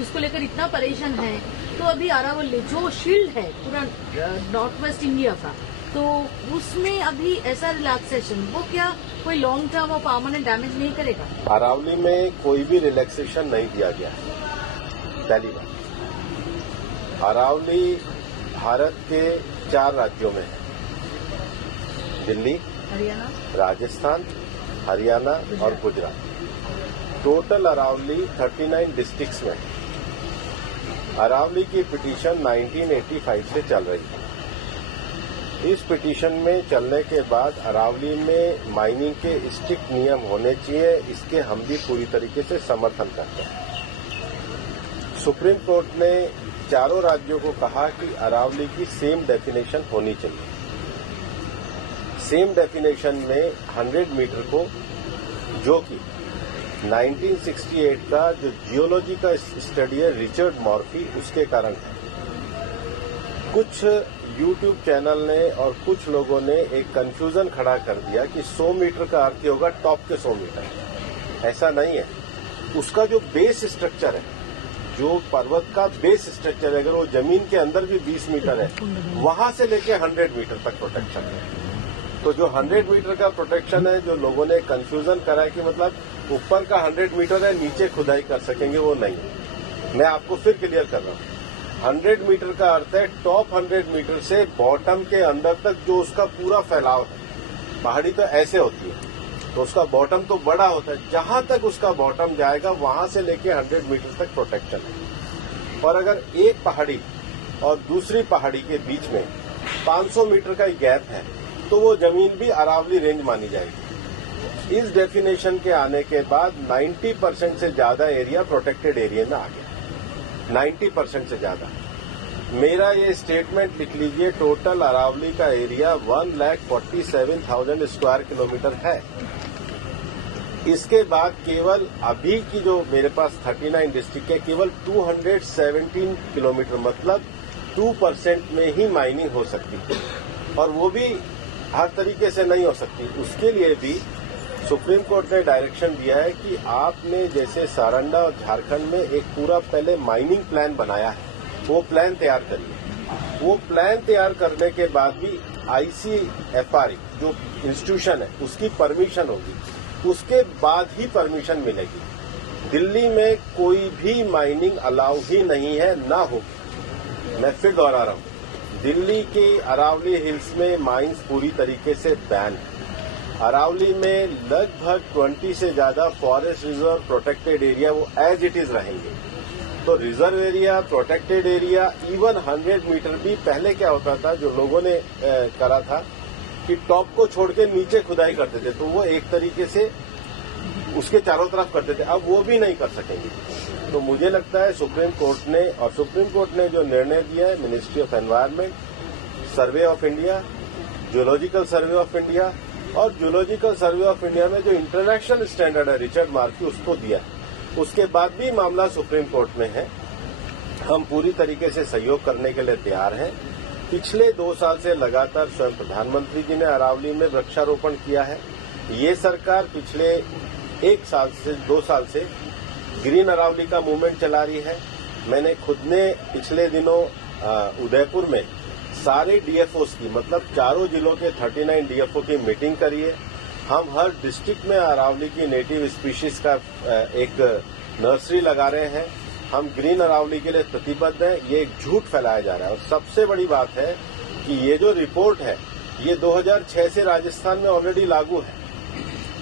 उसको लेकर इतना परेशान है, तो अभी अरावली जो शील्ड है पूरा नॉर्थ वेस्ट इंडिया का, तो उसमें अभी ऐसा रिलैक्सेशन वो क्या कोई लॉन्ग टर्म और परमानेंट डैमेज नहीं करेगा? अरावली में कोई भी रिलैक्सेशन नहीं दिया गया है। पहली बात, अरावली भारत के 4 राज्यों में है, दिल्ली, हरियाणा, राजस्थान, हरियाणा और गुजरात। टोटल अरावली 39 डिस्ट्रिक्ट्स में है। अरावली की पिटीशन 1985 से चल रही है। इस पिटीशन में चलने के बाद अरावली में माइनिंग के स्ट्रिक्ट नियम होने चाहिए, इसके हम भी पूरी तरीके से समर्थन करते हैं। सुप्रीम कोर्ट ने चारों राज्यों को कहा कि अरावली की सेम डेफिनेशन होनी चाहिए। सेम डेफिनेशन में 100 मीटर को, जो कि 1968 का जो जियोलॉजी का स्टडी है रिचर्ड मॉर्फी, उसके कारण है। कुछ यूट्यूब चैनल ने और कुछ लोगों ने एक कंफ्यूजन खड़ा कर दिया कि 100 मीटर का अर्थ होगा टॉप के 100 मीटर। ऐसा नहीं है। उसका जो बेस स्ट्रक्चर है, जो पर्वत का बेस स्ट्रक्चर है, अगर वो जमीन के अंदर भी 20 मीटर है, वहां से लेके 100 मीटर तक प्रोटेक्शन है। तो जो 100 मीटर का प्रोटेक्शन है, जो लोगों ने कंफ्यूजन करा है कि मतलब ऊपर का 100 मीटर है, नीचे खुदाई कर सकेंगे, वो नहीं है। मैं आपको फिर क्लियर कर रहा हूं। 100 मीटर का अर्थ है टॉप 100 मीटर से बॉटम के अंदर तक जो उसका पूरा फैलाव है। पहाड़ी तो ऐसे होती है, तो उसका बॉटम तो बड़ा होता है, जहां तक उसका बॉटम जाएगा वहां से लेके 100 मीटर तक प्रोटेक्शन है। और अगर एक पहाड़ी और दूसरी पहाड़ी के बीच में 500 मीटर का गैप है, तो वो जमीन भी अरावली रेंज मानी जाएगी। इस डेफिनेशन के आने के बाद 90% से ज्यादा एरिया प्रोटेक्टेड एरिया में आ गया। 90% से ज्यादा। मेरा ये स्टेटमेंट लिख लीजिए, टोटल अरावली का एरिया 1,47,000 स्क्वायर किलोमीटर है। इसके बाद केवल अभी की जो मेरे पास 39 डिस्ट्रिक्ट है, केवल 217 किलोमीटर, मतलब 2% में ही माइनिंग हो सकती है, और वो भी हर तरीके से नहीं हो सकती। उसके लिए भी सुप्रीम कोर्ट ने डायरेक्शन दिया है कि आपने जैसे सारंडा और झारखंड में एक पूरा पहले माइनिंग प्लान बनाया है, वो प्लान तैयार करिए। वो प्लान तैयार करने के बाद भी ICFR जो इंस्टीट्यूशन है उसकी परमिशन होगी, उसके बाद ही परमिशन मिलेगी। दिल्ली में कोई भी माइनिंग अलाउ ही नहीं है, ना होगी। मैं फिर दोहरा रहा हूं, दिल्ली के अरावली हिल्स में माइंस पूरी तरीके से बैन है। अरावली में लगभग 20 से ज्यादा फॉरेस्ट रिजर्व प्रोटेक्टेड एरिया वो एज इट इज रहेंगे। तो reserve area, protected area, even 100 metre भी पहले क्या होता था, जो लोगों ने करा था कि टॉप को छोड़ के नीचे खुदाई करते थे, तो वो एक तरीके से उसके चारों तरफ करते थे। अब वो भी नहीं कर सकेंगे। तो मुझे लगता है सुप्रीम कोर्ट ने जो निर्णय दिया है, ministry of environment, survey of India, geological survey of India, और जियोलॉजिकल सर्वे ऑफ इंडिया में जो इंटरनेशनल स्टैंडर्ड है रिचर्ड मॉर्फी, उसको दिया। उसके बाद भी मामला सुप्रीम कोर्ट में है। हम पूरी तरीके से सहयोग करने के लिए तैयार हैं। पिछले 2 साल से लगातार स्वयं प्रधानमंत्री जी ने अरावली में वृक्षारोपण किया है। ये सरकार पिछले 2 साल से ग्रीन अरावली का मूवमेंट चला रही है। मैंने खुद ने पिछले दिनों उदयपुर में सारे डीएफओस की, मतलब चारों जिलों के 39 डीएफओ की मीटिंग करी है। हम हर डिस्ट्रिक्ट में अरावली की नेटिव स्पीशीज का एक नर्सरी लगा रहे हैं। हम ग्रीन अरावली के लिए प्रतिबद्ध हैं। ये एक झूठ फैलाया जा रहा है। और सबसे बड़ी बात है कि ये जो रिपोर्ट है, ये 2006 से राजस्थान में ऑलरेडी लागू है।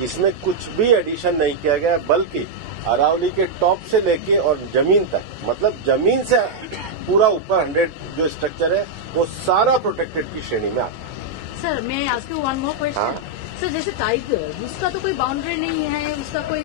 इसमें कुछ भी एडिशन नहीं किया गया, बल्कि अरावली के टॉप से लेके और जमीन तक, मतलब जमीन से पूरा ऊपर 100 जो स्ट्रक्चर है, वो सारा प्रोटेक्टेड की श्रेणी में आता है। सर, मैं ask you one more question. Sir, जैसे टाइगर, उसका तो कोई बाउंड्री नहीं है, उसका कोई